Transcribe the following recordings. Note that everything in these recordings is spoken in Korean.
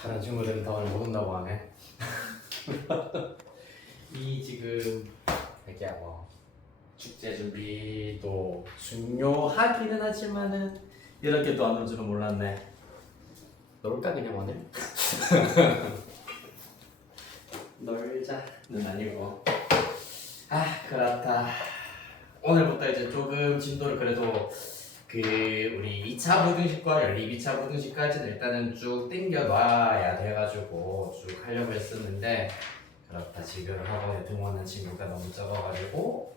다른 친구들은 다 오늘 먹는다고 하네. 이 지금 이렇게 뭐 축제 준비도 중요하기는 하지만은 이렇게 또 안 올 줄은 몰랐네. 놀까 그냥 오늘? 놀자는 아니고. 그렇다. 오늘부터 이제 조금 진도를 그래도 우리 2차 부등식과 연립 2차 부등식까지는 일단은 쭉 땡겨 놔야 돼가지고 쭉 하려고 했었는데, 그렇다. 진도를 학원에 등원한 친구가 너무 적어가지고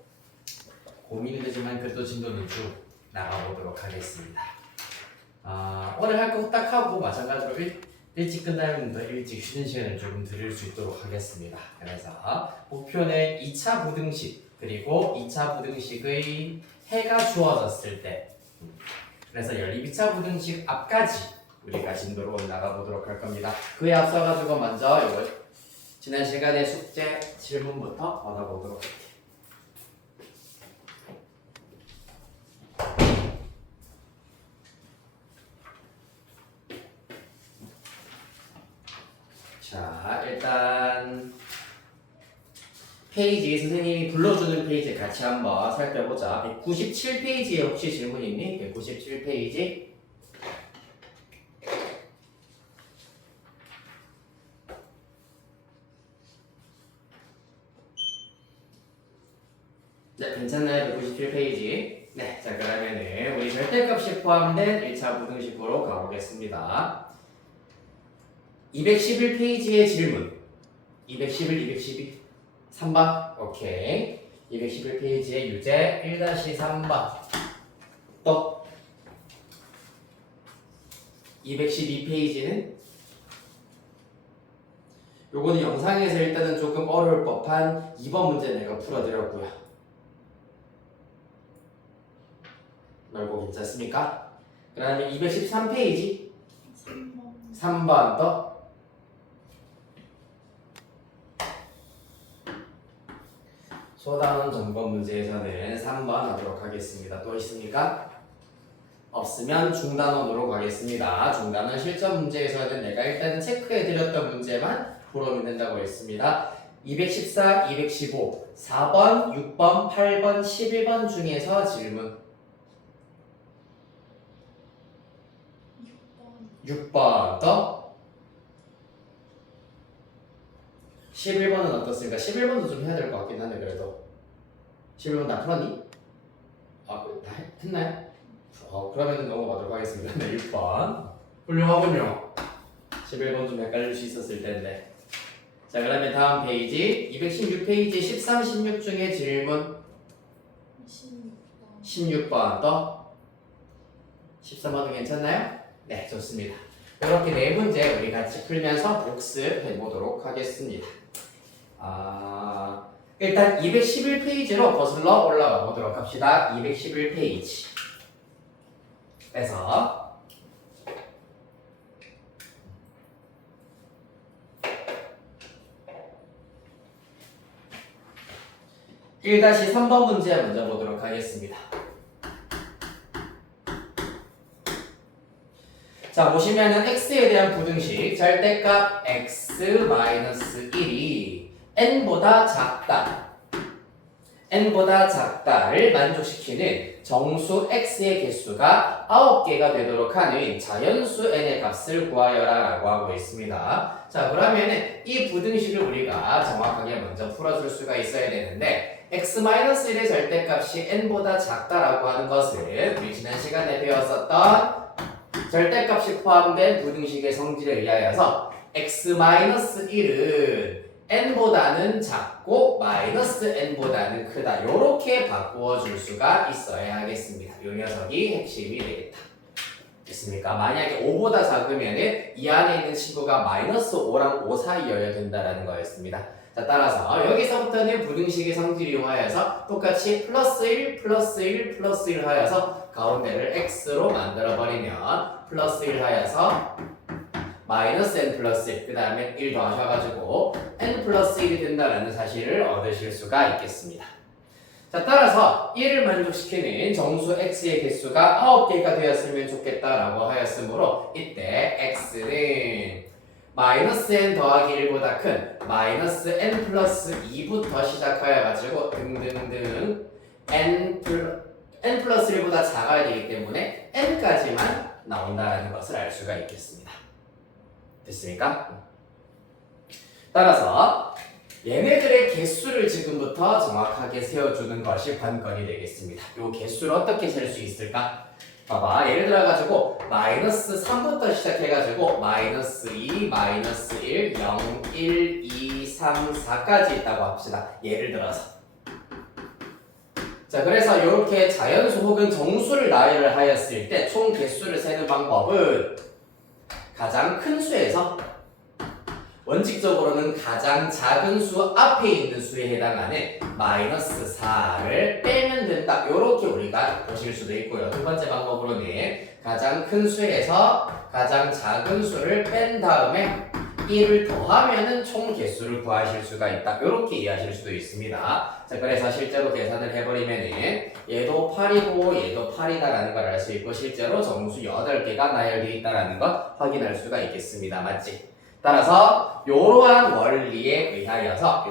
고민이 되지만 그래도 진도는 쭉 나가보도록 하겠습니다. 오늘 할 거 딱 하고 마찬가지로 일찍 끝나면 더 일찍 쉬는 시간을 조금 드릴 수 있도록 하겠습니다. 그래서 목표는 2차 부등식 그리고 2차 부등식의 해가 주어졌을 때, 그래서 연립 2차 부등식 앞까지 우리가 진도로 나가보도록 할 겁니다. 그에 앞서가지고 먼저 이거 지난 시간의 숙제 질문부터 받아보도록 할게요. 자, 일단 페이지 선생님이 불러주는 페이지 같이 한번 살펴보자. 197페이지에 혹시 질문 있니? 197페이지. 네, 괜찮나요? 197페이지. 네, 자 그러면은 우리 절대값이 포함된 1차 부등식으로 가보겠습니다. 211페이지의 질문. 211, 212. 3번. 오케이. 211페이지의 유제 1-3번. 또 212페이지는 요거는 영상에서 일단은 조금 어려울 법한 2번 문제 내가 풀어드렸고요. 넓고 괜찮습니까? 그 다음에 213페이지 3번 더 소단원 점검 문제에서는 3번 하도록 하겠습니다. 또 있습니까? 없으면 중단원으로 가겠습니다. 중단원 실전 문제에서는 내가 일단은 체크해드렸던 문제만 풀어오면 된다고 했습니다. 214, 215, 4번, 6번, 8번, 11번 중에서 질문 6번 더 11번은 어떻습니까? 11번도 좀 해야 될 것 같긴 한데 그래도 11번 다 풀었니? 다 했나요? 그러면 넘어가도록 하겠습니다. 네, 6번 훌륭하군요. 11번 좀 헷갈릴 수 있었을 텐데. 자, 그러면 다음 페이지 216페이지 13, 16 중에 질문 16번 더 13번도 괜찮나요? 네, 좋습니다. 이렇게 네 문제 우리 같이 풀면서 복습해 보도록 하겠습니다. 일단 211페이지로 거슬러 올라가 보도록 합시다. 211페이지. 그래서 1-3번 문제 먼저 보도록 하겠습니다. 자, 보시면은 x에 대한 부등식 절대값 x-1이 n보다 작다. n보다 작다를 만족시키는 정수 x의 개수가 9개가 되도록 하는 자연수 n의 값을 구하여라 라고 하고 있습니다. 자, 그러면은 이 부등식을 우리가 정확하게 먼저 풀어줄 수가 있어야 되는데 x-1의 절대값이 n보다 작다라고 하는 것은 우리 지난 시간에 배웠었던 절대값이 포함된 부등식의 성질에 의하여서 x-1은 n보다는 작고 마이너스 n보다는 크다. 이렇게 바꾸어 줄 수가 있어야 하겠습니다. 이 녀석이 핵심이 되겠다. 됐습니까? 만약에 5보다 작으면 이 안에 있는 친구가 마이너스 5랑 5 사이여야 된다는 거였습니다. 자, 따라서 여기서부터는 부등식의 성질이 하여서 똑같이 플러스 1, 플러스 1, 플러스 1 하여서 가운데를 x로 만들어버리면 플러스 1 하여서 마이너스 n 플러스 1, 그 다음에 1 더하셔가지고 n 플러스 1이 된다는 사실을 얻으실 수가 있겠습니다. 자, 따라서 이를 만족시키는 정수 x의 개수가 9개가 되었으면 좋겠다라고 하였으므로 이때 x는 마이너스 n 더하기 1보다 큰 마이너스 n 플러스 2부터 시작하여 가지고 등등등 n 플러스 1보다 작아야 되기 때문에 n까지만 나온다는 것을 알 수가 있겠습니다. 됐습니까? 따라서 얘네들의 개수를 지금부터 정확하게 세워주는 것이 관건이 되겠습니다. 이 개수를 어떻게 셀 수 있을까? 봐봐, 예를 들어가지고 마이너스 3부터 시작해가지고 마이너스 2, 마이너스 1, 0, 1, 2, 3, 4까지 있다고 합시다. 예를 들어서. 자, 그래서 이렇게 자연수 혹은 정수를 나열을 하였을 때 총 개수를 세는 방법은 가장 큰 수에서 원칙적으로는 가장 작은 수 앞에 있는 수에 해당하는 마이너스 4를 빼면 된다. 이렇게 우리가 보실 수도 있고요. 두 번째 방법으로는 가장 큰 수에서 가장 작은 수를 뺀 다음에 1을 더하면은 총 개수를 구하실 수가 있다. 이렇게 이해하실 수도 있습니다. 자, 그래서 실제로 계산을 해버리면은 얘도 8이고 얘도 8이다라는 걸 알 수 있고 실제로 정수 8개가 나열되어 있다라는 것 확인할 수가 있겠습니다. 맞지? 따라서 이러한 원리에 의하여서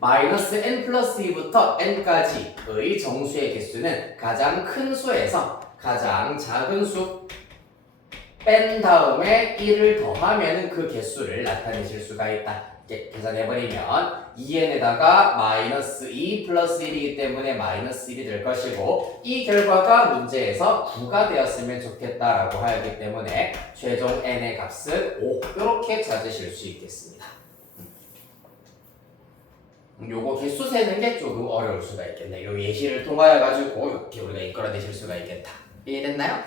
마이너스 n 플러스 2부터 n까지의 정수의 개수는 가장 큰 수에서 가장 작은 수 뺀 다음에 1을 더하면 그 개수를 나타내실 수가 있다. 이렇게 계산해버리면 2n에다가 마이너스 2 플러스 1이기 때문에 마이너스 1이 될 것이고 이 결과가 문제에서 9가 되었으면 좋겠다라고 하였기 때문에 최종 n의 값은 5 이렇게 찾으실 수 있겠습니다. 요거 개수 세는 게 조금 어려울 수가 있겠네. 요 예시를 통하여 가지고 이렇게 우리가 이끌어내실 수가 있겠다. 이해됐나요?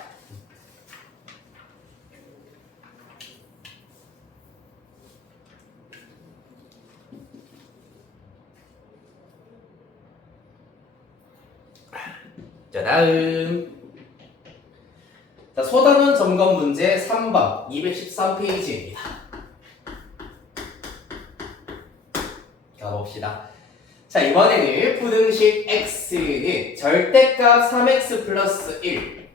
자, 다음. 자, 소단원 점검 문제 3번 213페이지입니다. 가봅시다. 자, 이번에는 부등식 x는 절대값 3x 플러스 1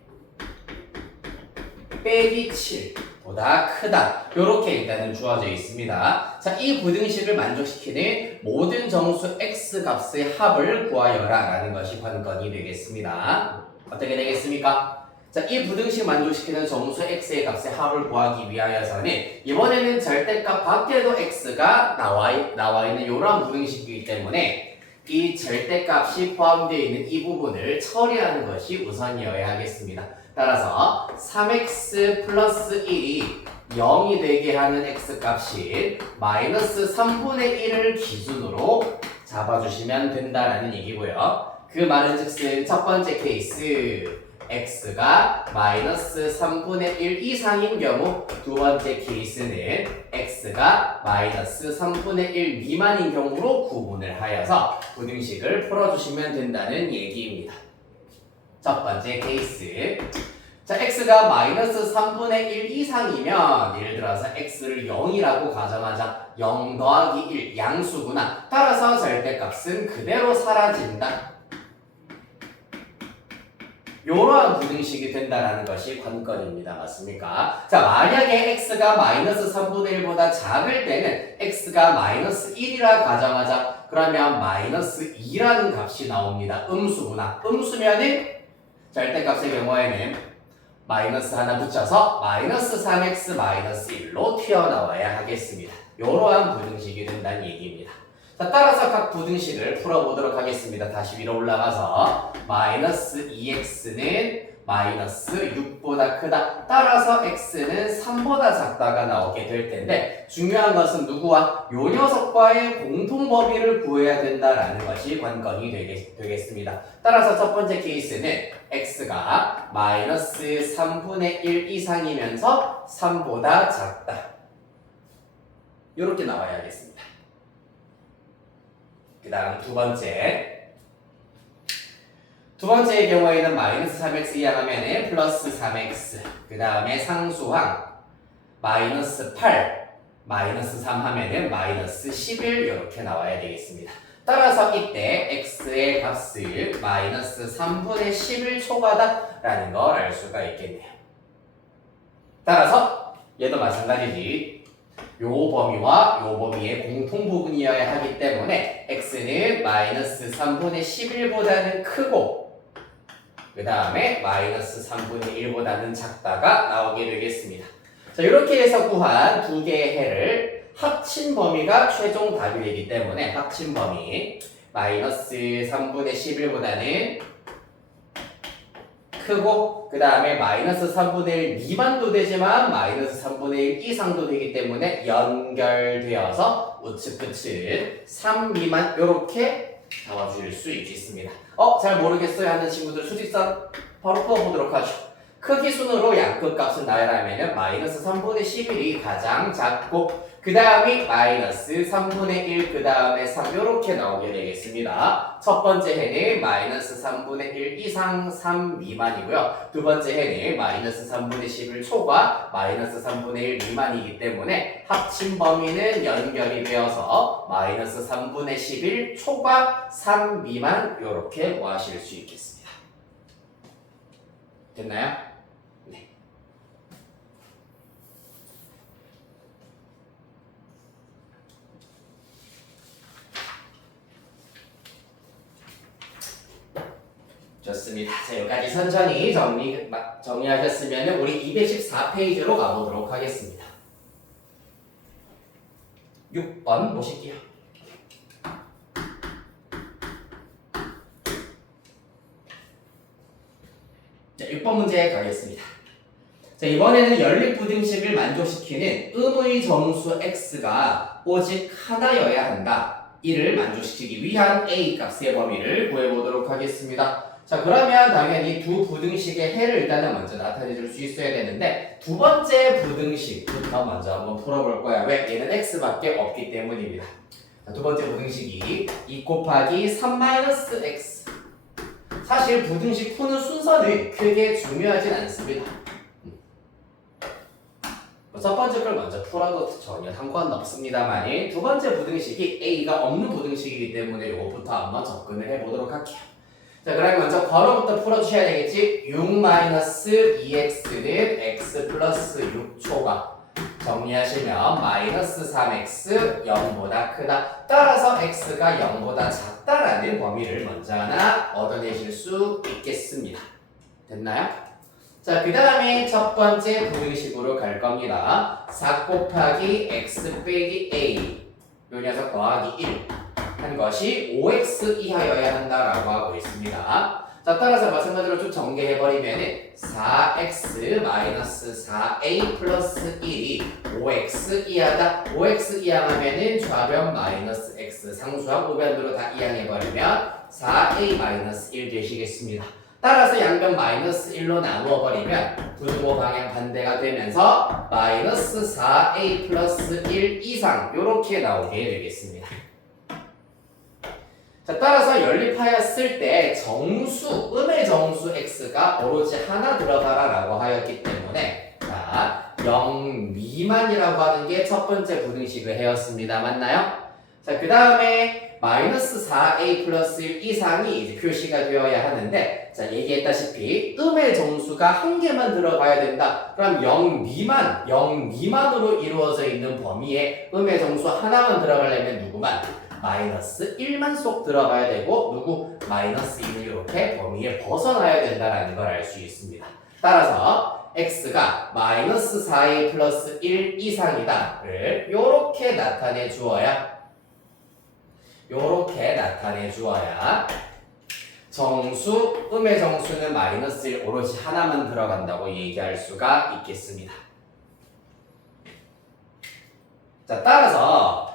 빼기 7보다 크다. 이렇게 일단은 주어져 있습니다. 자, 이 부등식을 만족시키는 모든 정수 x 값의 합을 구하여라 라는 것이 관건이 되겠습니다. 어떻게 되겠습니까? 자, 이 부등식 만족시키는 정수 x의 값의 합을 구하기 위하여서는 이번에는 절대값 밖에도 x가 나와 있는 이러한 부등식이기 때문에 이 절대값이 포함되어 있는 이 부분을 처리하는 것이 우선이어야 하겠습니다. 따라서 3x 플러스 1이 0이 되게 하는 x값이 마이너스 3분의 1을 기준으로 잡아주시면 된다라는 얘기고요. 그 말은 즉슨 첫 번째 케이스 x가 마이너스 3분의 1 이상인 경우 두 번째 케이스는 x가 마이너스 3분의 1 미만인 경우로 구분을 하여서 부등식을 풀어주시면 된다는 얘기입니다. 첫 번째 케이스. 자, x가 마이너스 3분의 1 이상이면 예를 들어서 x를 0이라고 가정하자. 0 더하기 1 양수구나. 따라서 절대값은 그대로 사라진다. 이러한 부등식이 된다는 것이 관건입니다. 맞습니까? 자, 만약에 x가 마이너스 3분의 1보다 작을 때는 x가 마이너스 1이라 가정하자. 그러면 마이너스 2라는 값이 나옵니다. 음수구나. 음수면은 절대값의 경우에는 마이너스 하나 붙여서 마이너스 3x 마이너스 1로 튀어나와야 하겠습니다. 이러한 부등식이 된다는 얘기입니다. 자, 따라서 각 부등식을 풀어보도록 하겠습니다. 다시 위로 올라가서 마이너스 2x는 마이너스 6보다 크다. 따라서 x는 3보다 작다가 나오게 될 텐데 중요한 것은 누구와? 요 녀석과의 공통범위를 구해야 된다라는 것이 관건이 되겠습니다. 따라서 첫 번째 케이스는 x가 마이너스 3분의 1 이상이면서 3보다 작다. 이렇게 나와야겠습니다. 그 다음 두 번째의 경우에는 마이너스 3x 이항하면 플러스 3x 그 다음에 상수항 마이너스 8 마이너스 3 하면은 마이너스 11 이렇게 나와야 되겠습니다. 따라서 이때 x의 값을 마이너스 3분의 11초가다라는 걸 알 수가 있겠네요. 따라서 얘도 마찬가지지. 요 범위와 요 범위의 공통 부분이어야 하기 때문에 x는 마이너스 3분의 11보다는 크고 그 다음에 마이너스 3분의 1보다는 작다가 나오게 되겠습니다. 자, 이렇게 해서 구한 두 개의 해를 합친 범위가 최종 답이 되기 때문에 합친 범위 마이너스 3분의 11보다는 크고 그 다음에 마이너스 3분의 1 미만도 되지만 마이너스 3분의 1 이상도 되기 때문에 연결되어서 우측 끝은 3 미만 이렇게 잡아줄 수 있겠습니다. 잘 모르겠어요 하는 친구들 수직선 바로 풀어보도록 하죠. 크기 순으로 양끝 값을 나열하면 마이너스 3분의 11이 가장 작고 그 다음이 마이너스 3분의 1 그 다음에 3 이렇게 나오게 되겠습니다. 첫 번째 해는 마이너스 3분의 1 이상 3 미만이고요. 두 번째 해는 마이너스 3분의 11 초과 마이너스 3분의 1 미만이기 때문에 합친 범위는 연결이 되어서 마이너스 3분의 11 초과 3 미만 이렇게 구하실 수 있겠습니다. 됐나요? 좋습니다. 자, 여기까지 천천히 정리하셨으면 우리 214페이지로 가보도록 하겠습니다. 6번 보실게요. 자, 6번 문제 가겠습니다. 자, 이번에는 연립부등식을 만족시키는 음의 정수 x가 오직 하나여야 한다. 이를 만족시키기 위한 a 값의 범위를 구해보도록 하겠습니다. 자, 그러면 당연히 두 부등식의 해를 일단은 먼저 나타내 줄 수 있어야 되는데 두 번째 부등식부터 먼저 한번 풀어볼 거야. 왜? 얘는 x밖에 없기 때문입니다. 자, 두 번째 부등식이 2 곱하기 3-x. 사실 부등식 푸는 순서는 크게 중요하진 않습니다. 첫 번째 걸 먼저 풀어도 전혀 상관없습니다만 두 번째 부등식이 a가 없는 부등식이기 때문에 이것부터 한번 접근을 해보도록 할게요. 자, 그러면 먼저 괄호부터 풀어주셔야 되겠지? 6-2x는 x 플러스 6초가 정리하시면 마이너스 3x 0보다 크다. 따라서 x가 0보다 작다라는 범위를 먼저 하나 얻어내실 수 있겠습니다. 됐나요? 자, 그 다음에 첫 번째 부등식으로 갈 겁니다. 4 곱하기 x 빼기 a 요 녀석 더하기 1 한 것이 5x 이하여야 한다라고 하고 있습니다. 자, 따라서 마찬가지로 좀 전개해버리면 4x 마이너스 4a 플러스 1이 5x 이하다. 5x 이하하면은 좌변 마이너스 x 상수항 우변으로 다 이항해버리면 4a 마이너스 1 되시겠습니다. 따라서 양변 마이너스 1로 나누어버리면 분모 방향 반대가 되면서 마이너스 4a 플러스 1 이상 이렇게 나오게 되겠습니다. 자, 따라서 연립하였을 때 정수, 음의 정수 x가 오로지 하나 들어가라 라고 하였기 때문에 자, 0 미만이라고 하는 게 첫 번째 부등식을 해였습니다. 맞나요? 자, 그 다음에 마이너스 4a 플러스 1 이상이 이제 표시가 되어야 하는데 자, 얘기했다시피 음의 정수가 한 개만 들어가야 된다. 그럼 0 미만으로 이루어져 있는 범위에 음의 정수 하나만 들어가려면 누구만? 마이너스 1만 쏙 들어가야 되고 누구? 마이너스 1을 이렇게 범위에 벗어나야 된다는 걸 알 수 있습니다. 따라서 x가 마이너스 4a 플러스 1 이상이다를 요렇게 나타내 주어야 정수, 음의 정수는 마이너스 1 오로지 하나만 들어간다고 얘기할 수가 있겠습니다. 자, 따라서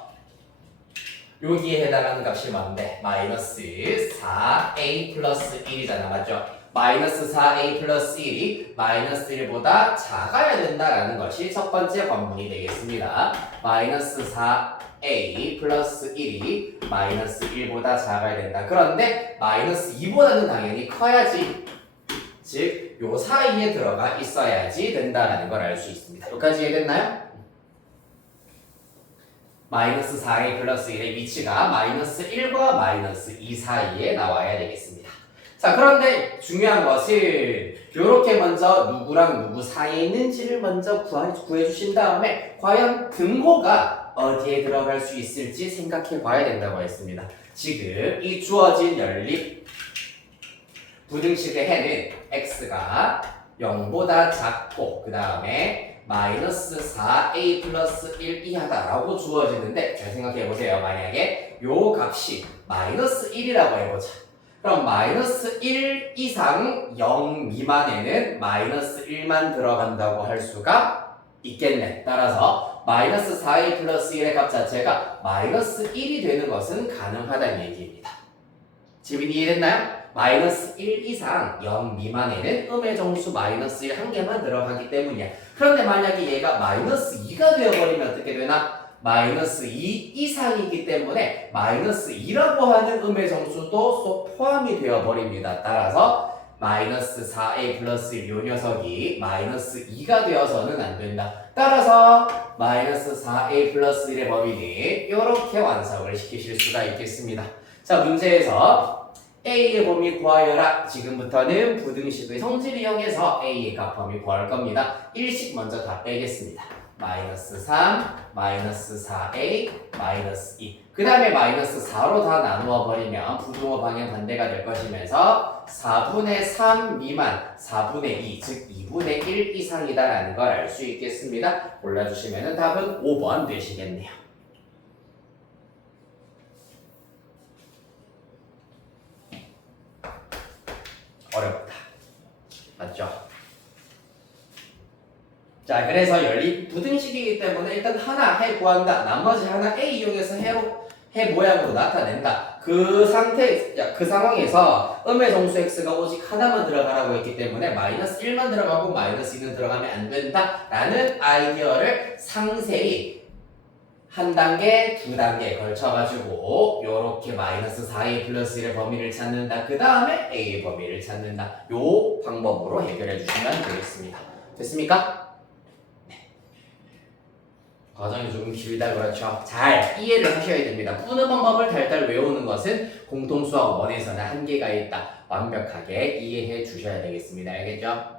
여기에 해당하는 값이 뭔데? 마이너스 4a 플러스 1이잖아. 맞죠? 마이너스 4a 플러스 1이 마이너스 1보다 작아야 된다라는 것이 첫 번째 관문이 되겠습니다. 마이너스 4a 플러스 1이 마이너스 1보다 작아야 된다. 그런데 마이너스 2보다는 당연히 커야지. 즉, 요 사이에 들어가 있어야지 된다라는 걸 알 수 있습니다. 여기까지 이해됐나요? 마이너스 4a 플러스 1의 위치가 마이너스 1과 마이너스 2 사이에 나와야 되겠습니다. 자, 그런데 중요한 것은 이렇게 먼저 누구랑 누구 사이에 있는지를 먼저 구해주신 다음에 과연 등호가 어디에 들어갈 수 있을지 생각해 봐야 된다고 했습니다. 지금 이 주어진 연립 부등식의 해는 x가 0보다 작고 그 다음에 마이너스 4a 플러스 1 이하다라고 주어지는데 잘 생각해 보세요. 만약에 요 값이 마이너스 1이라고 해보자. 그럼 마이너스 1 이상 0 미만에는 마이너스 1만 들어간다고 할 수가 있겠네. 따라서 마이너스 4a 플러스 1의 값 자체가 마이너스 1이 되는 것은 가능하다는 얘기입니다. 지금 이해됐나요? 마이너스 1 이상 0 미만에는 음의 정수 마이너스 1 한 개만 들어가기 때문이야. 그런데 만약에 얘가 마이너스 2가 되어버리면 어떻게 되나? 마이너스 2 이상이기 때문에 마이너스 2라고 하는 음의 정수도 쏙 포함이 되어버립니다. 따라서 마이너스 4a 플러스 1 요 녀석이 마이너스 2가 되어서는 안 된다. 따라서 마이너스 4a 플러스 1의 범위는 이렇게 완성을 시키실 수가 있겠습니다. 자, 문제에서 A의 범위 구하여라. 지금부터는 부등식의 성질을 이용해서 A의 값 범위 구할 겁니다. 1씩 먼저 다 빼겠습니다. 마이너스 3, 마이너스 4A, 마이너스 2. 그 다음에 마이너스 4로 다 나누어 버리면 부등호 방향 반대가 될 것이면서 4분의 3 미만, 4분의 2, 즉 2분의 1 이상이다라는 걸 알 수 있겠습니다. 골라주시면 답은 5번 되시겠네요. 어렵다. 맞죠? 자, 그래서 연립 부등식이기 때문에 일단 하나 해 구한다. 나머지 하나 A 이용해서 해 모양으로 나타낸다. 그 상황에서 음의 정수 x가 오직 하나만 들어가라고 했기 때문에 마이너스 1만 들어가고 마이너스 2는 들어가면 안 된다. 라는 아이디어를 상세히 한 단계, 두 단계 걸쳐가지고 요렇게 마이너스 4a 플러스 1의 범위를 찾는다. 그 다음에 a의 범위를 찾는다. 요 방법으로 해결해 주시면 되겠습니다. 됐습니까? 네. 과정이 조금 길다 그렇죠? 잘 이해를 하셔야 됩니다. 푸는 방법을 달달 외우는 것은 공통수학 1에서는 한계가 있다. 완벽하게 이해해 주셔야 되겠습니다. 알겠죠?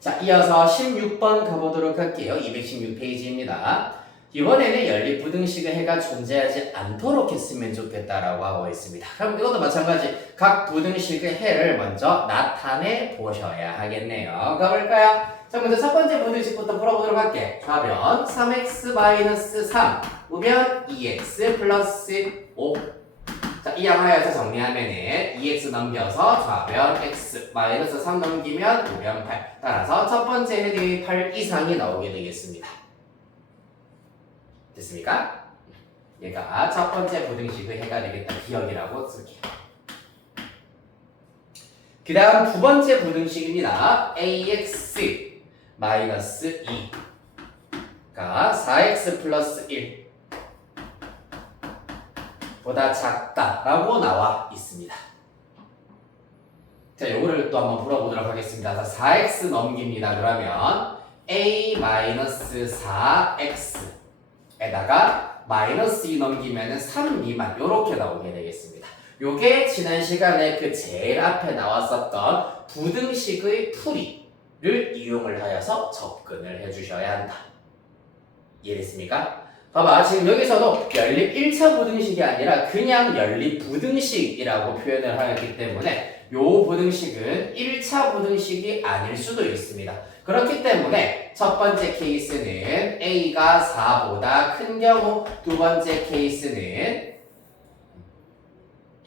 자, 이어서 16번 가보도록 할게요. 216페이지입니다. 이번에는 연립부등식의 해가 존재하지 않도록 했으면 좋겠다라고 하고 있습니다. 그럼 이것도 마찬가지 각 부등식의 해를 먼저 나타내 보셔야 하겠네요. 가볼까요? 자, 먼저 첫 번째 부등식부터 풀어보도록 할게. 좌변 3x-3 우변 2x 플러스 5. 자, 이 양하여서 정리하면은 2x 넘겨서 좌변 x 마이너스 3 넘기면 우변 8. 따라서 첫 번째 해들이 8 이상이 나오게 되겠습니다. 됐습니까? 얘가 첫 번째 부등식의 해가 되겠다. 기억이라고 쓸게요. 그 다음 두 번째 부등식입니다. ax 마이너스 2가 4x 플러스 1 보다 작다라고 나와 있습니다. 자, 요거를 또 한번 풀어보도록 하겠습니다. 자, 4x 넘깁니다. 그러면 a-4x에다가 마이너스 2 넘기면 3 미만 요렇게 나오게 되겠습니다. 요게 지난 시간에 그 제일 앞에 나왔었던 부등식의 풀이를 이용을 하여서 접근을 해주셔야 한다. 이해됐습니까? 봐봐, 지금 여기서도 연립 1차 부등식이 아니라 그냥 연립 부등식이라고 표현을 하였기 때문에 요 부등식은 1차 부등식이 아닐 수도 있습니다. 그렇기 때문에 첫 번째 케이스는 a가 4보다 큰 경우, 두 번째 케이스는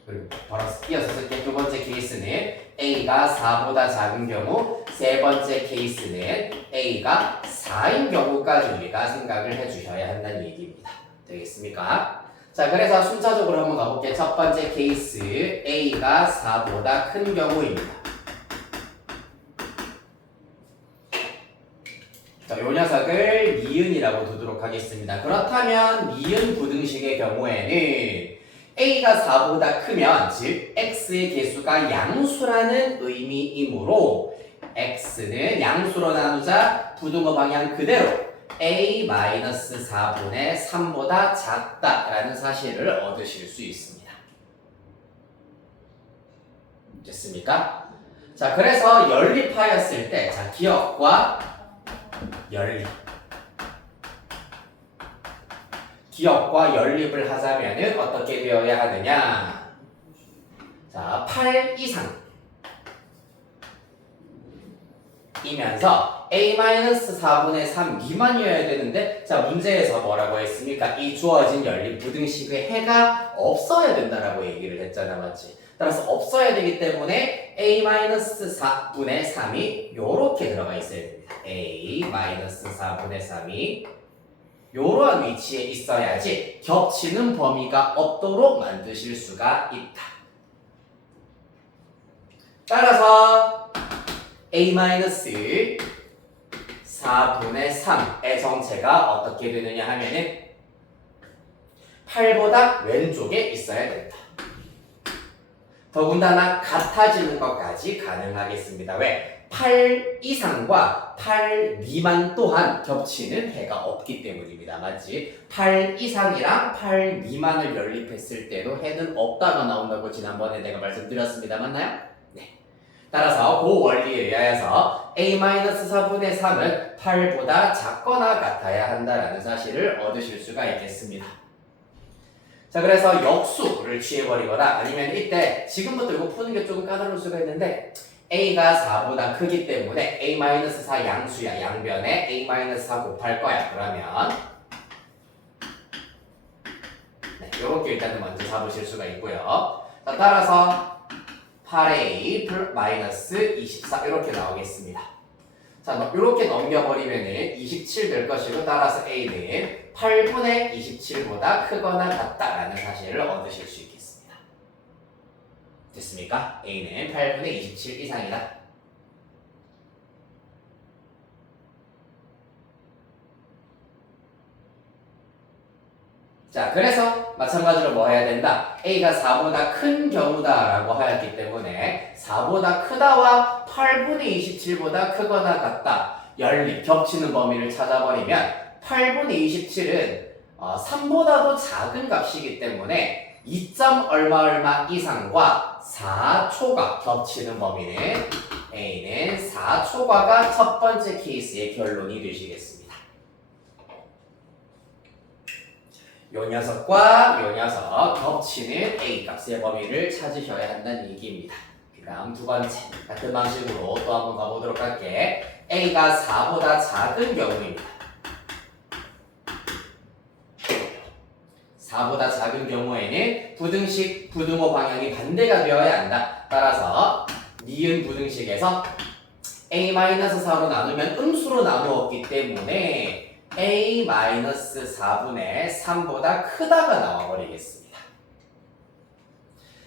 그리고 바로 이어서 쓸게. 두 번째 케이스는 a가 4보다 작은 경우, 세 번째 케이스는 a가 4인 경우까지 우리가 생각을 해주셔야 한다는 얘기입니다. 되겠습니까? 자, 그래서 순차적으로 한번 가볼게요. 첫 번째 케이스 a가 4보다 큰 경우입니다. 자, 요 녀석을 니은이라고 두도록 하겠습니다. 그렇다면 니은 부등식의 경우에는 a가 4보다 크면 즉 x의 개수가 양수라는 의미이므로 x는 양수로 나누자 부등호 방향 그대로 a-4분의 3보다 작다라는 사실을 얻으실 수 있습니다. 됐습니까? 자, 그래서 연립하였을 때, 자, 기억과 연립. 기억과 연립을 하자면은 어떻게 되어야 하느냐? 자, 8 이상 이면서 a-4분의 3 미만이어야 되는데, 자, 문제에서 뭐라고 했습니까? 이 주어진 연립 부등식의 해가 없어야 된다라고 얘기를 했잖아, 맞지? 따라서 없어야 되기 때문에 a-4분의 3이 요렇게 들어가 있어야 됩니다. a-4분의 3이 요러한 위치에 있어야지 겹치는 범위가 없도록 만드실 수가 있다. 따라서 a-4분의 3의 정체가 어떻게 되느냐 하면은 8보다 왼쪽에 있어야 된다. 더군다나 같아지는 것까지 가능하겠습니다. 왜? 8 이상과 8 미만 또한 겹치는 해가 없기 때문입니다. 맞지? 8 이상이랑 8 미만을 연립했을 때도 해는 없다가 나온다고 지난번에 내가 말씀드렸습니다. 맞나요? 네. 따라서 그 원리에 의하여서 a-4분의 3은 8보다 작거나 같아야 한다는 사실을 얻으실 수가 있겠습니다. 자, 그래서 역수를 취해버리거나 아니면 이때 지금부터 이거 푸는 게 조금 까다로울 수가 있는데 a가 4보다 크기 때문에 a-4 양수야. 양변에 a-4 곱할 거야. 그러면 네, 요렇게 일단은 먼저 잡으실 수가 있고요. 자, 따라서 8a-24 이렇게 나오겠습니다. 자, 이렇게 넘겨버리면은 27 될 것이고, 따라서 a는 8분의 27보다 크거나 같다라는 사실을 얻으실 수 있겠습니다. 됐습니까? a는 8분의 27 이상이다. 자, 그래서 마찬가지로 뭐 해야 된다? a가 4보다 큰 경우다라고 하였기 때문에 4보다 크다와 8분의 27보다 크거나 같다. 연립, 겹치는 범위를 찾아버리면 8분의 27은 3보다도 작은 값이기 때문에 2점 얼마 이상과 4초가 겹치는 범위는 a는 4초가가 첫 번째 케이스의 결론이 되시겠습니다. 요 녀석과 요 녀석 겹치는 a 값의 범위를 찾으셔야 한다는 얘기입니다. 그 다음 두 번째 같은 방식으로 또 한번 가보도록 할게. a가 4보다 작은 경우입니다. 4보다 작은 경우에는 부등식 부등호 방향이 반대가 되어야 한다. 따라서 니은 부등식에서 a-4로 나누면 음수로 나누었기 때문에 a-4분의 3보다 크다가 나와버리겠습니다.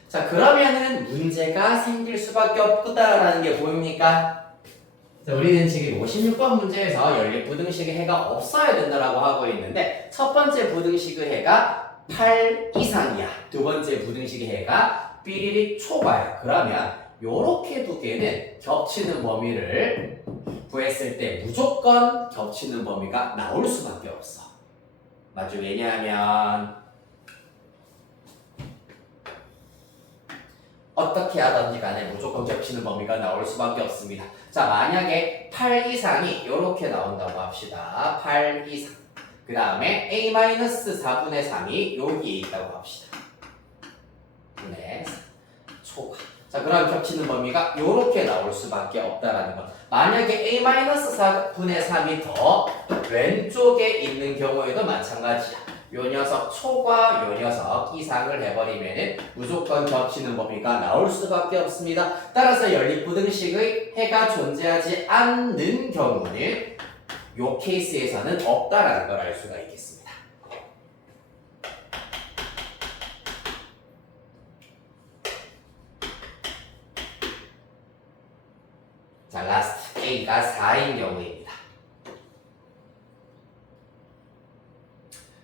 자, 그러면은 문제가 생길 수밖에 없다라는 게 보입니까? 자, 우리는 지금 56번 문제에서 연립부등식의 해가 없어야 된다라고 하고 있는데 첫 번째 부등식의 해가 8 이상이야. 두 번째 부등식의 해가 삐리릭 초과야. 그러면 요렇게 두 개는 겹치는 범위를 구했을 때 무조건 겹치는 범위가 나올 수밖에 없어. 맞죠? 왜냐하면 어떻게 하든지 간에 무조건 겹치는 범위가 나올 수밖에 없습니다. 자, 만약에 8 이상이 이렇게 나온다고 합시다. 8 이상. 그 다음에 a-4분의 3이 여기에 있다고 합시다. 분의 초과. 자, 그럼 겹치는 범위가 이렇게 나올 수밖에 없다라는 것. 만약에 a-4분의 3이 더 왼쪽에 있는 경우에도 마찬가지야. 요 녀석 초과 요 녀석 이상을 해버리면 무조건 겹치는 범위가 나올 수밖에 없습니다. 따라서 연립부등식의 해가 존재하지 않는 경우는 요 케이스에서는 없다라는 걸 알 수가 있겠습니다. 자, 라스트 a가 4인 경우입니다.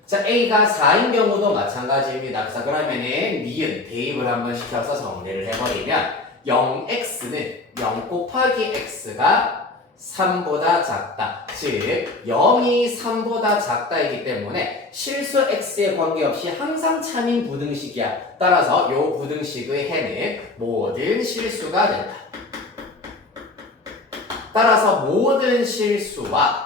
자, A가 4인 경우도 마찬가지입니다. 그래서 그러면은 니은 대입을 한번 시켜서 정리를 해버리면 0x는 0 곱하기 x가 3보다 작다. 즉 0이 3보다 작다이기 때문에 실수 x에 관계없이 항상 참인 부등식이야. 따라서 요 부등식의 해는 모든 실수가 된다. 따라서 모든 실수와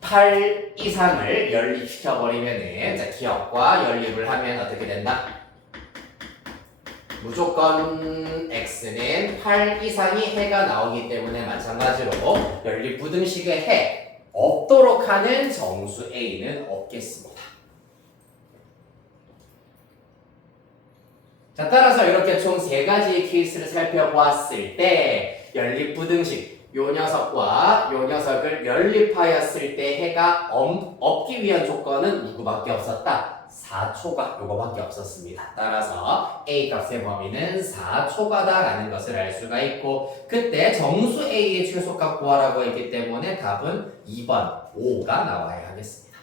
8 이상을 연립시켜버리면은, 자, 기억과 연립을 하면 어떻게 된다? 무조건 x는 8 이상이 해가 나오기 때문에 마찬가지로 연립 부등식의 해 없도록 하는 정수 a는 없겠습니다. 자, 따라서 이렇게 총 3가지의 케이스를 살펴보았을 때 연립 부등식 요 녀석과 요 녀석을 연립하였을 때 해가 없기 위한 조건은 누구밖에 없었다? 4초가 요거밖에 없었습니다. 따라서 A 값의 범위는 4초가다라는 것을 알 수가 있고, 그때 정수 A의 최소값 구하라고 했기 때문에 답은 2번 5가 나와야 하겠습니다.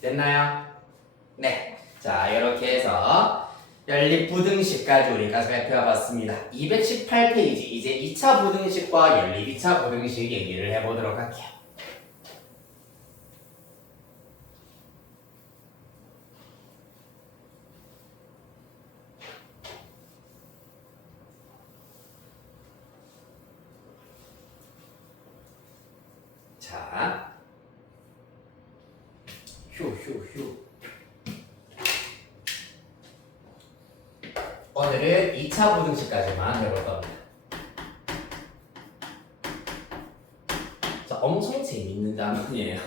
됐나요? 네. 자, 이렇게 해서 연립 부등식까지 우리가 살펴봤습니다. 218페이지 이제 2차 부등식과 연립 2차 부등식 얘기를 해보도록 할게요. 자, 휴. 오늘은 2차 부등식까지만 해볼 겁니다. 자, 엄청 재밌는 단원이에요.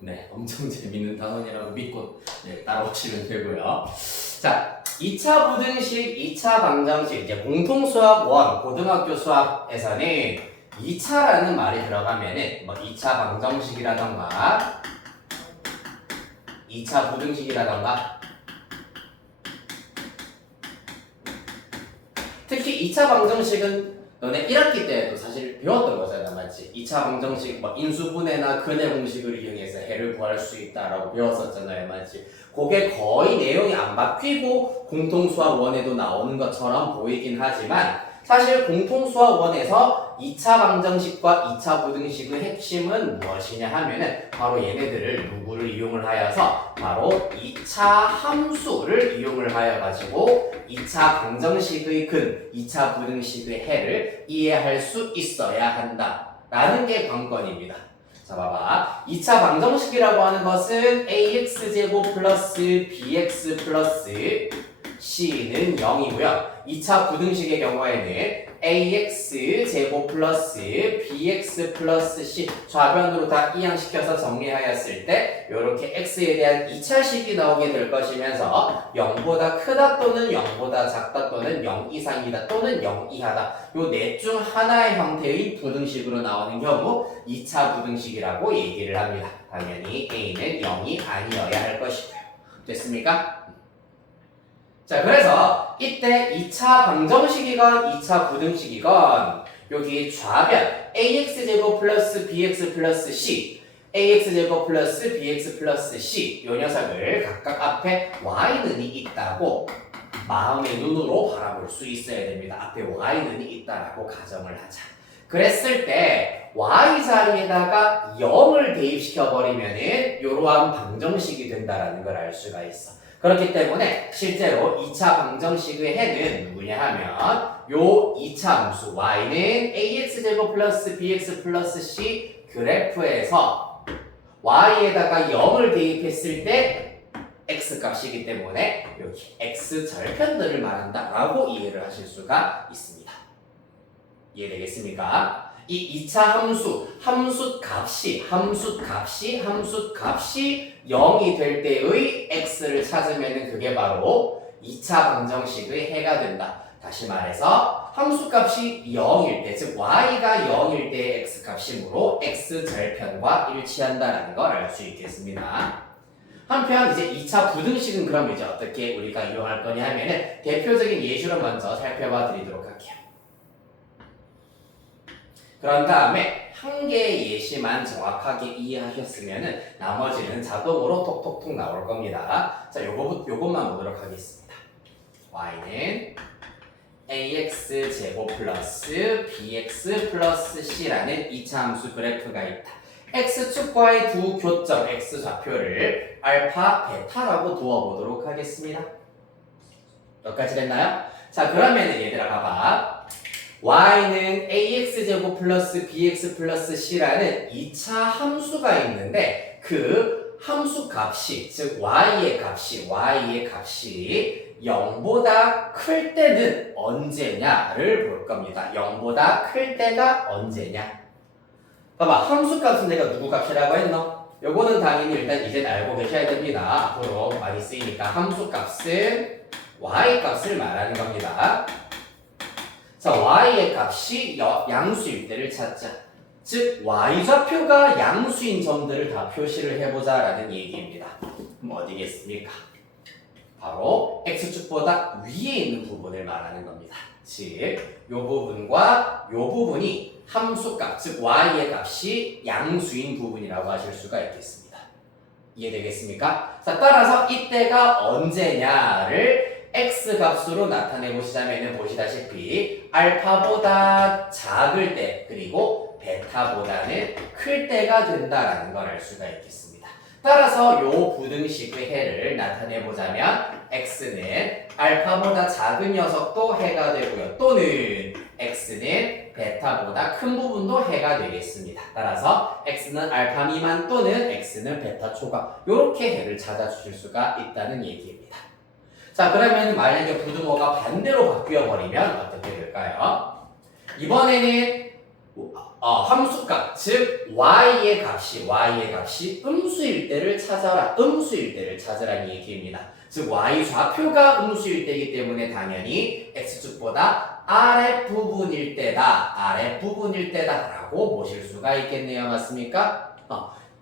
네, 엄청 재밌는 단원이라고 믿고 따라오시면 되고요. 자, 2차 부등식, 2차 방정식, 이제 공통수학 1, 고등학교 수학에서는 2차라는 말이 들어가면은 뭐 2차 방정식이라던가 2차 부등식이라던가 특히 2차 방정식은 너네 1학기 때도 사실 배웠던 거잖아, 맞지? 2차 방정식 뭐 인수분해나 근해 공식을 이용해서 해를 구할 수 있다라고 배웠었잖아요, 맞지? 그게 거의 내용이 안 바뀌고 공통수학 1에도 나오는 것처럼 보이긴 하지만 사실 공통수학 1에서 2차 방정식과 2차 부등식의 핵심은 무엇이냐 하면은 바로 얘네들을 누구를 이용을 하여서 바로 2차 함수를 이용을 하여 가지고 2차 방정식의 근, 2차 부등식의 해를 이해할 수 있어야 한다 라는 게 관건입니다. 자, 봐봐. 2차 방정식이라고 하는 것은 ax제곱 플러스 bx 플러스 c는 0이고요. 2차 부등식의 경우에는 ax제곱 플러스 bx 플러스 c 좌변으로 다 이항시켜서 정리하였을 때 이렇게 x에 대한 2차식이 나오게 될 것이면서 0보다 크다 또는 0보다 작다 또는 0 이상이다 또는 0 이하다 요 넷 중 하나의 형태의 부등식으로 나오는 경우 2차 부등식이라고 얘기를 합니다. 당연히 a는 0이 아니어야 할 것이고요. 됐습니까? 자, 그래서 이때 2차 방정식이건 2차 부등식이건 여기 좌변 ax제곱 플러스 bx 플러스 c ax제곱 플러스 bx 플러스 c 요 녀석을 각각 앞에 y는이 있다고 마음의 눈으로 바라볼 수 있어야 됩니다. 앞에 y는이 있다라고 가정을 하자. 그랬을 때 y 자리에다가 0을 대입시켜 버리면은 이러한 방정식이 된다라는 걸 알 수가 있어. 그렇기 때문에 실제로 2차 방정식의 해는 누구냐 하면 요 2차 함수 y는 ax제곱 플러스 bx 플러스 c 그래프에서 y에다가 0을 대입했을 때 x값이기 때문에 여기 x절편들을 말한다 라고 이해를 하실 수가 있습니다. 이해되겠습니까? 이 2차 함수 값이 0이 될 때의 x를 찾으면 그게 바로 2차 방정식의 해가 된다. 다시 말해서 함수값이 0일 때, 즉 y가 0일 때의 x값이므로 x절편과 일치한다는 걸 알 수 있겠습니다. 한편 이제 2차 부등식은 그럼 이제 어떻게 우리가 이용할 거냐 하면은 대표적인 예시로 먼저 살펴봐 드리도록 할게요. 그런 다음에 한 개의 예시만 정확하게 이해하셨으면은 나머지는 자동으로 톡톡톡 나올 겁니다. 자, 요것만 보도록 하겠습니다. y는 ax 제곱 플러스 bx 플러스 c라는 2차 함수 그래프가 있다. x축과의 두 교점 x좌표를 알파, 베타라고 두어보도록 하겠습니다. 여기까지 됐나요? 자, 그러면 얘들아 봐봐. y는 ax제곱 플러스 bx 플러스 c라는 2차 함수가 있는데 그 함수 값이, 즉 y의 값이 0보다 클 때는 언제냐를 볼 겁니다. 0보다 클 때가 언제냐. 봐봐, 함수 값은 내가 누구 값이라고 했노? 요거는 당연히 일단 이제 알고 계셔야 됩니다. 앞으로 많이 쓰이니까 함수 값은 y 값을 말하는 겁니다. 자, y의 값이 양수일 때를 찾자. 즉, y좌표가 양수인 점들을 다 표시를 해보자라는 얘기입니다. 그럼 어디겠습니까? 바로 x축보다 위에 있는 부분을 말하는 겁니다. 즉, 요 부분과 요 부분이 함수값, 즉 y의 값이 양수인 부분이라고 하실 수가 있겠습니다. 이해되겠습니까? 자, 따라서 이때가 언제냐를 x 값으로 나타내 보시자면 보시다시피 알파보다 작을 때 그리고 베타보다는 클 때가 된다라는 걸 알 수가 있겠습니다. 따라서 요 부등식의 해를 나타내 보자면 x는 알파보다 작은 녀석도 해가 되고요. 또는 x는 베타보다 큰 부분도 해가 되겠습니다. 따라서 x는 알파 미만 또는 x는 베타 초과 이렇게 해를 찾아주실 수가 있다는 얘기입니다. 자, 그러면 만약에 부등호가 반대로 바뀌어 버리면 어떻게 될까요? 이번에는 함수값, 즉 y의 값이 음수일 때를 찾아라. 음수일 때를 찾으라는 얘기입니다. 즉 y 좌표가 음수일 때이기 때문에 당연히 x축보다 아랫부분일 때다 라고 보실 수가 있겠네요. 맞습니까?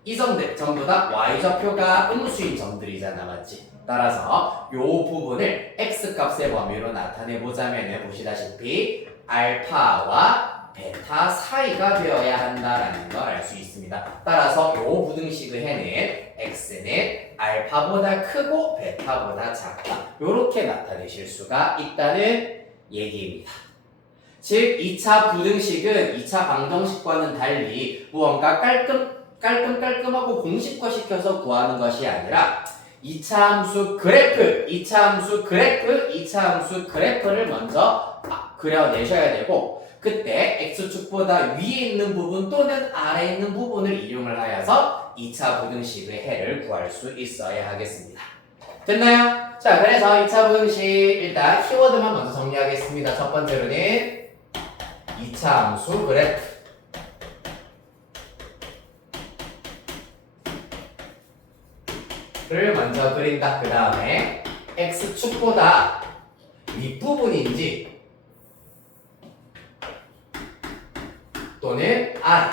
이 점들 전부 다 y 좌표가 음수인 점들이잖아. 맞지? 따라서 이 부분을 x값의 범위로 나타내 보자면 보시다시피 알파와 베타 사이가 되어야 한다라는 걸 알 수 있습니다. 따라서 이 부등식의 해는 x는 알파보다 크고 베타보다 작다. 이렇게 나타내실 수가 있다는 얘기입니다. 즉 2차 부등식은 2차 방정식과는 달리 무언가 깔끔하고 공식화시켜서 구하는 것이 아니라 2차 함수 그래프를 먼저 그려내셔야 되고 그때 x축보다 위에 있는 부분 또는 아래에 있는 부분을 이용을 하여서 2차 부등식의 해를 구할 수 있어야 하겠습니다. 됐나요? 자, 그래서 2차 부등식 일단 키워드만 먼저 정리하겠습니다. 첫 번째로는 2차 함수 그래프를 먼저 그린다. 그 다음에 x축보다 윗부분인지 또는 아래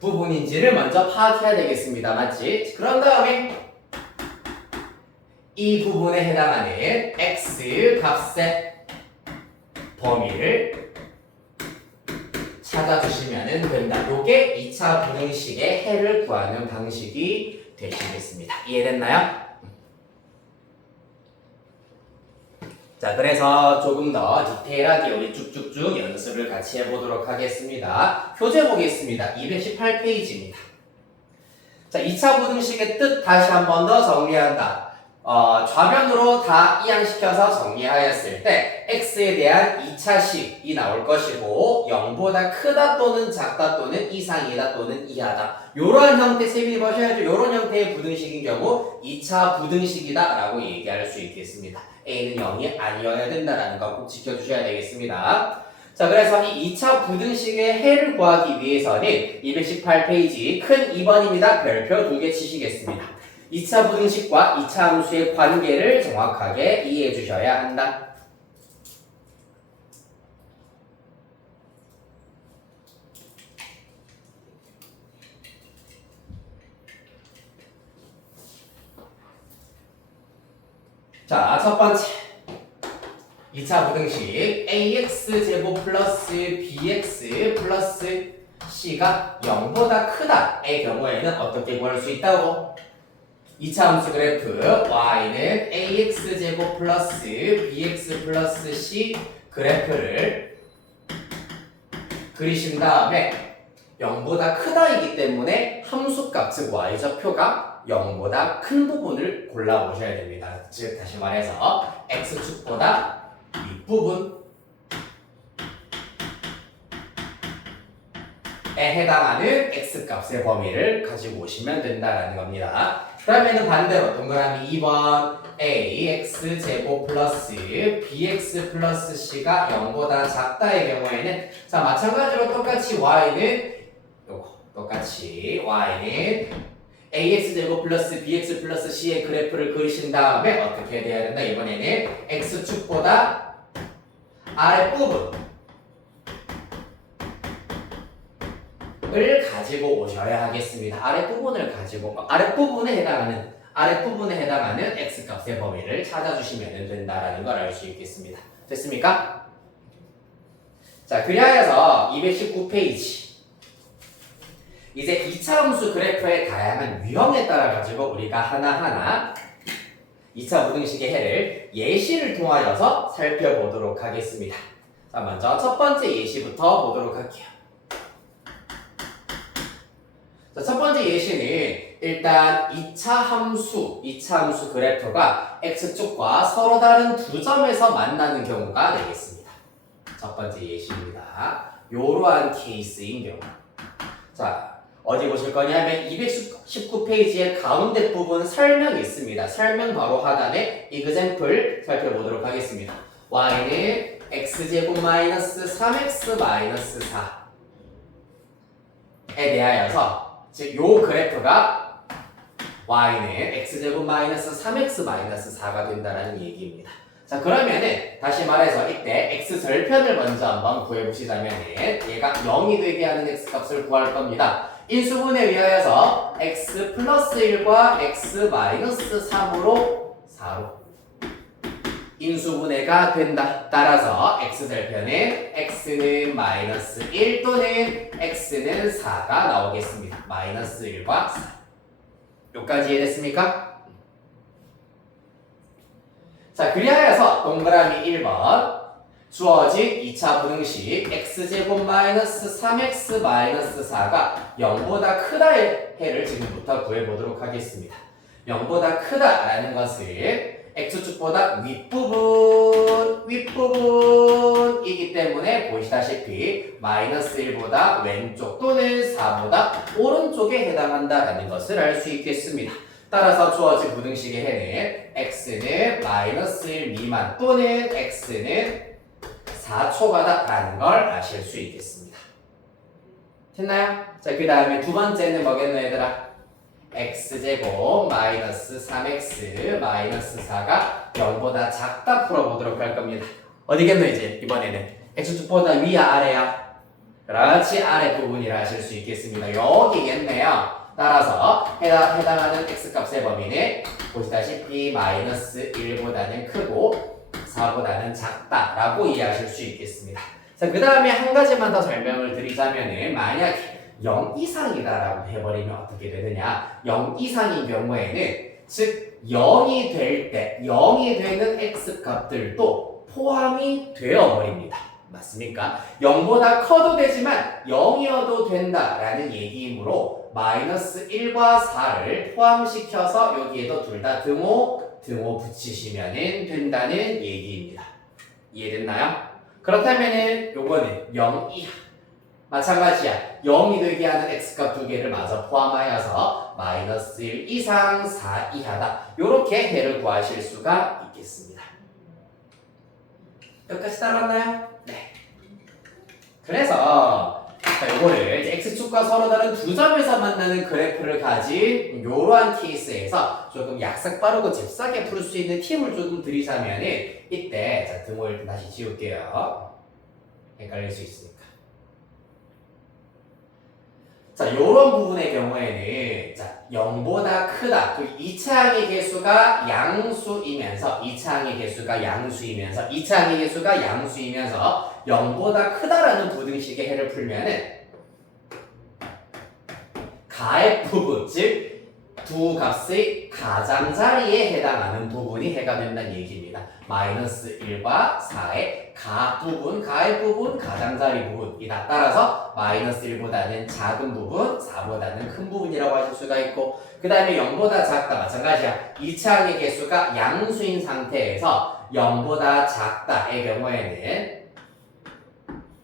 부분인지를 먼저 파악해야 되겠습니다. 맞지? 그런 다음에 이 부분에 해당하는 x 값의 범위를 찾아주시면 된다. 요게 2차 부등식의 해를 구하는 방식이 되시겠습니다. 이해됐나요? 자, 그래서 조금 더 디테일하게 우리 쭉쭉쭉 연습을 같이 해보도록 하겠습니다. 표제 보겠습니다. 218페이지입니다. 자, 2차 부등식의 뜻 다시 한 번 더 정리한다. 좌변으로 다 이항시켜서 정리하였을 때 x에 대한 2차식이 나올 것이고 0보다 크다 또는 작다 또는 이상이다 또는 이하다 요런 형태 세밀히 보셔야죠. 요런 형태의 부등식인 경우 2차 부등식이다 라고 얘기할 수 있겠습니다. a는 0이 아니어야 된다라는 거 꼭 지켜주셔야 되겠습니다. 자, 그래서 이 2차 부등식의 해를 구하기 위해서는 218페이지 큰 2번입니다. 별표 2개 치시겠습니다. 2차 부등식과 2차 함수의 관계를 정확하게 이해해 주셔야 한다. 자, 첫 번째 2차 부등식 ax제곱 플러스 bx 플러스 c가 0보다 크다의 경우에는 어떻게 구할 수 있다고? 2차 함수 그래프 y는 ax제곱 플러스 bx 플러스 c 그래프를 그리신 다음에 0보다 크다이기 때문에 함수값 즉 y좌표가 0보다 큰 부분을 골라보셔야 됩니다. 즉 다시 말해서 x축보다 윗부분에 해당하는 x값의 범위를 가지고 오시면 된다는 겁니다. 그러면 반대로 동그라미 2번 ax제곱 플러스 bx 플러스 c가 0보다 작다의 경우에는 자 마찬가지로 똑같이 y는 ax제곱 플러스 bx 플러스 c의 그래프를 그리신 다음에 어떻게 돼야 된다? 이번에는 x축보다 아랫부분을 가지고 오셔야 하겠습니다. 아랫부분에 해당하는 x값의 범위를 찾아주시면 된다라는 걸 알 수 있겠습니다. 됐습니까? 자, 그리하여서 219페이지 이제 2차 함수 그래프의 다양한 유형에 따라 가지고 우리가 하나하나 2차 부등식의 해를 예시를 통하여서 살펴보도록 하겠습니다. 자, 먼저 첫 번째 예시부터 보도록 할게요. 자, 첫 번째 예시는 일단 2차 함수 그래프가 x축과 서로 다른 두 점에서 만나는 경우가 되겠습니다. 첫 번째 예시입니다. 이러한 케이스인 경우. 자, 어디 보실 거냐면 219페이지의 가운데 부분 설명이 있습니다. 설명 바로 하단에 example 살펴보도록 하겠습니다. y는 x제곱 마이너스 3x 마이너스 4에 대하여서 즉 요 그래프가 y는 x제곱 마이너스 3x 마이너스 4가 된다는 얘기입니다. 자, 그러면은 다시 말해서 이때 x절편을 먼저 한번 구해보시자면 얘가 0이 되게 하는 x값을 구할 겁니다. 인수분해 위하여서 x 플러스 1과 x 마이너스 3으로 4로 인수분해가 된다. 따라서 x절편은 x는 마이너스 1 또는 x는 4가 나오겠습니다. 마이너스 1과 4. 여기까지 이해됐습니까? 자, 그리하여서 동그라미 1번 주어진 2차 부등식 x제곱 마이너스 3x 마이너스 4가 0보다 크다의 해를 지금부터 구해보도록 하겠습니다. 0보다 크다라는 것은 x축보다 윗부분이기 때문에 보시다시피 마이너스 1보다 왼쪽 또는 4보다 오른쪽에 해당한다라는 것을 알 수 있겠습니다. 따라서 주어진 부등식의 해는 x는 마이너스 1 미만 또는 x는 4초가다라는 걸 아실 수 있겠습니다. 됐나요? 자, 그 다음에 두 번째는 뭐겠노 얘들아? x제곱 마이너스 3x 마이너스 4가 0보다 작다 풀어보도록 할 겁니다. 어디겠노 이제 이번에는? x축보다 위야 아래야? 그렇지, 아래 부분이라 하실 수 있겠습니다. 여기겠네요. 따라서 해당하는 x값의 범위는 보시다시피 마이너스 1보다는 크고 4보다는 작다라고 이해하실 수 있겠습니다. 자, 그 다음에 한 가지만 더 설명을 드리자면은 만약에 0 이상이다라고 해버리면 어떻게 되느냐? 0 이상인 경우에는 즉 0이 되는 x값들도 포함이 되어버립니다. 맞습니까? 0보다 커도 되지만 0이어도 된다라는 얘기이므로 마이너스 1과 4를 포함시켜서 여기에도 둘 다 등호 붙이시면 된다는 얘기입니다. 이해됐나요? 그렇다면은 요거는 0 이하 마찬가지야. 0이 되게 하는 x값 두 개를 마저 포함하여서 마이너스 1 이상 4 이하다. 요렇게 해를 구하실 수가 있겠습니다. 여기까지 따라왔나요? 네. 그래서 요거를 이제 x축과 서로 다른 두 점에서 만나는 그래프를 가진 요러한 케이스에서 조금 약삭 빠르고 잽싸게 풀 수 있는 팁을 조금 드리자면 이때 자, 등호를 다시 지울게요. 헷갈릴 수 있으니까. 자, 요런 부분의 경우에는 자, 0보다 크다. 그 2차항의 개수가 양수이면서 2차항의 개수가 양수이면서 2차항의 개수가 양수이면서 0보다 크다라는 부등식의 해를 풀면은 가의 부분, 즉 두 값의 가장자리에 해당하는 부분이 해가 된다는 얘기입니다. 마이너스 1과 4의 가 부분, 가의 부분, 가장자리 부분이다. 따라서 마이너스 1보다는 작은 부분, 4보다는 큰 부분이라고 하실 수가 있고, 그 다음에 0보다 작다. 마찬가지야. 2차항의 개수가 양수인 상태에서 0보다 작다의 경우에는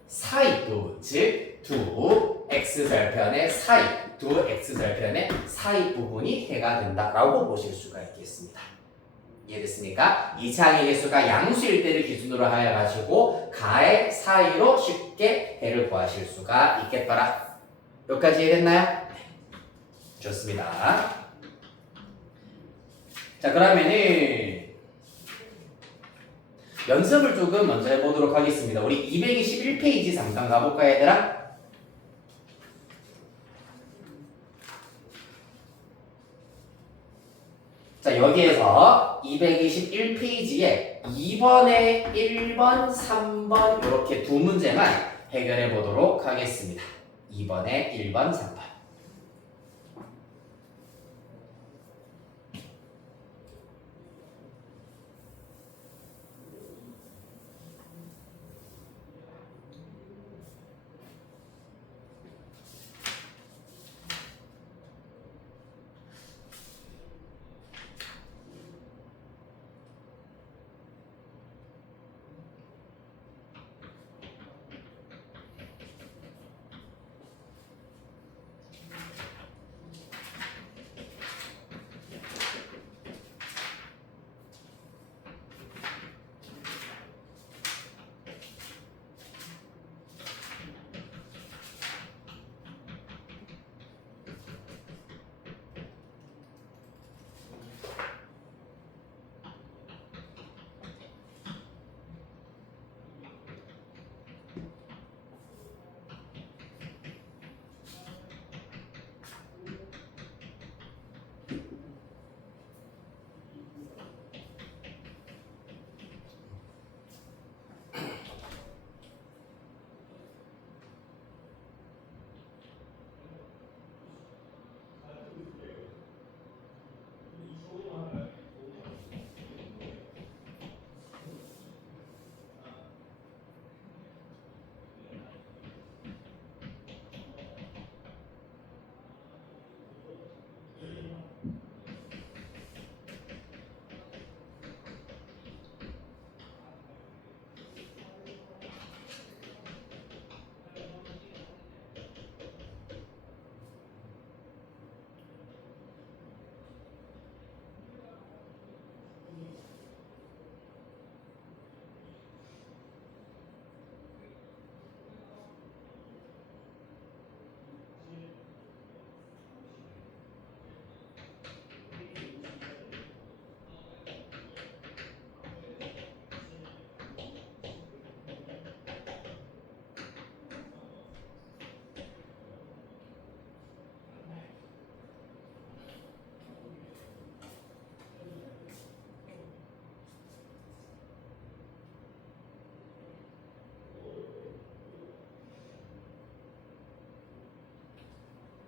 사이 부분, 즉 두 x절편의 사이, 두 x절편의 사이 부분이 해가 된다라고 보실 수가 있겠습니다. 이해됐습니까? 2차항의 개수가 양수일 때를 기준으로 하여 가지고 가의 사이로 쉽게 해를 구하실 수가 있겠더라. 여기까지 이해됐나요? 네. 좋습니다. 자, 그러면은 연습을 조금 먼저 해보도록 하겠습니다. 우리 221페이지 잠깐 가볼까요, 얘들아? 자, 여기에서 221페이지에 2번에 1번, 3번 이렇게 두 문제만 해결해 보도록 하겠습니다. 2번에 1번, 3번.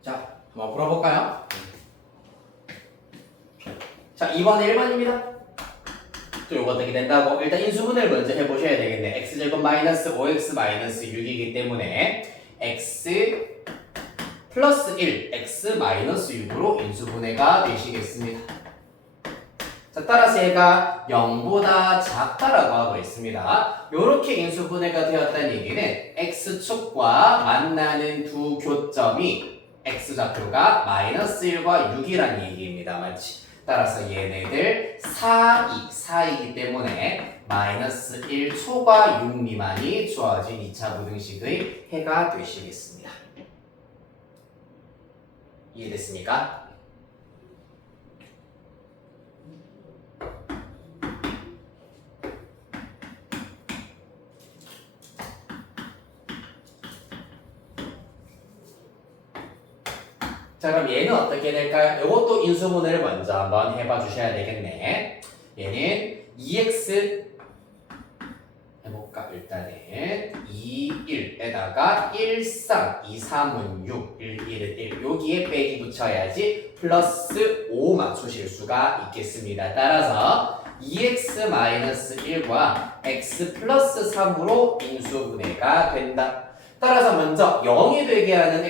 자, 한번 풀어볼까요? 자, 2번에 1번입니다. 또 요거 어떻게 된다고? 일단 인수분해를 먼저 해보셔야 되겠네. x제곱 마이너스 5x 마이너스 6이기 때문에 x 플러스 1, x 마이너스 6으로 인수분해가 되시겠습니다. 자, 따라서 얘가 0보다 작다라고 하고 있습니다. 요렇게 인수분해가 되었다는 얘기는 x축과 만나는 두 교점이 x좌표가 마이너스 1과 6이라는 얘기입니다. 맞지? 따라서 얘네들 사이이기 때문에 마이너스 1초과 6 미만이 주어진 2차 부등식의 해가 되시겠습니다. 이해됐습니까? 자, 그럼 얘는 어떻게 될까요? 이것도 인수분해를 먼저 한번 해봐 주셔야 되겠네. 얘는 2x 해볼까? 일단은 2, 1에다가 1, 3, 2, 3은 6, 1, 1은 1 여기에 빼기 붙여야지 플러스 5 맞추실 수가 있겠습니다. 따라서 2x-1과 x 플러스 3으로 인수분해가 된다. 따라서 먼저 0이 되게 하는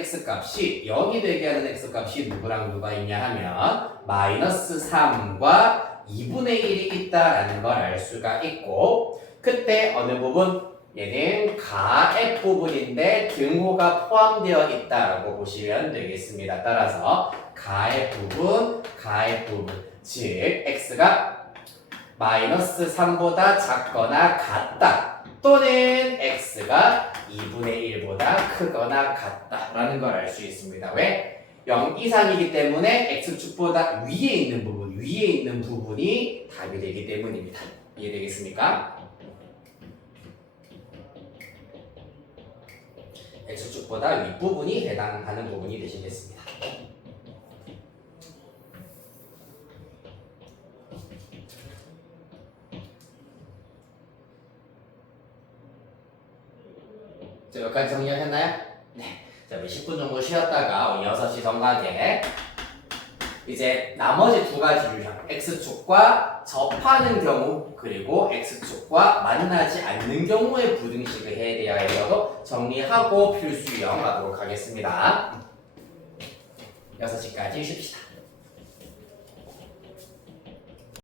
x값이 누구랑 누가 있냐 하면 마이너스 3과 2분의 1이 있다라는 걸 알 수가 있고 그때 어느 부분? 얘는 가 f 부분인데 등호가 포함되어 있다라고 보시면 되겠습니다. 따라서 가 f 부분 즉 x가 마이너스 3보다 작거나 같다 또는 x가 2분의 1보다 크거나 같다라는 걸 알 수 있습니다. 왜? 0 이상이기 때문에 x축보다 위에 있는 부분이 답이 되기 때문입니다. 이해되겠습니까? x축보다 윗부분이 해당하는 부분이 되시겠습니다. 자, 여기까지 정리하셨나요? 네. 자, 우리 10분 정도 쉬었다가 우리 6시 정각에 이제 나머지 두 가지 유형 x축과 접하는 경우 그리고 x축과 만나지 않는 경우의 부등식을 해야 되어서 정리하고 필수 유형 하도록 하겠습니다. 6시까지 쉽시다.